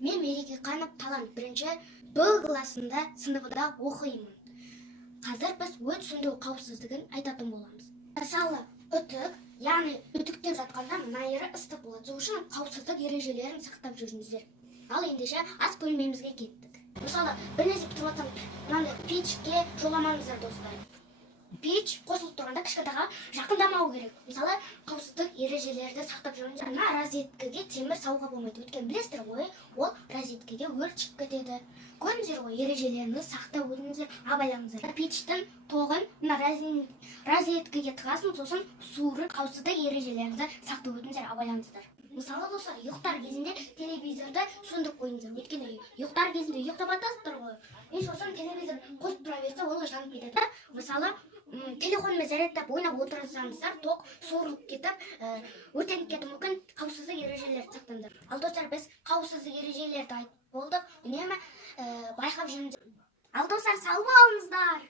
Мен Мереке Қанып Талант бірінші Б классында сыныбында оқимын. Қазір біз өрт сөндіру қауіпсіздігін айтатын боламыз. Мысалы, үтік, яғни үтіктеп жатқанда мына ыстық болады. Сол үшін қауіпсіздік ережелерін сақтап жүріңіздер. Ал ендеше ас бөлмемізге кеттік. Мысалы, бір нәрсе пісіп жатсам, мынандай пешке жоламаңыздар, достар. Пеш қосылып тұрғанда кішкентайға жақындамау керек. Мысалы, қауіпсіздік ережелерді сақтап жүріңіздер. Мына розеткеге темір салуға болмайды. Өйткені білесіздер ғой, ол розеткеге өрт шығып кетеді. Көрдіңіздер ғой, ережелеріңізді сақтап өзіңіздер абайлаңыздар. Пештің тоғын мына розеткеге тығасың, сосын суырып қауіпсіздік ережелеріңізді сақтап өзіңіздер абайлаңыздар. Мысалы, достар, ұйықтар кезінде телевизорды сөндіріп қойыңыздар. Өйткені ұйықтар кезінде ұйықтап жатасыздар ғой. Сосын телевизор қосып тұра берсе, ол жанып кетеді. Мысалы, телефонмен зарядтап ойнап отырсаңыздар, тоқ суырылып кетіп, өртеніп кетуі мүмкін. Қауіпсіздік ережелерді сақтаңыздар. Ал достар, біз қауіпсіздік ережелерді айтып болдық. Үнемі байқап жүріңіздер. Ал достар, сау болыңыздар.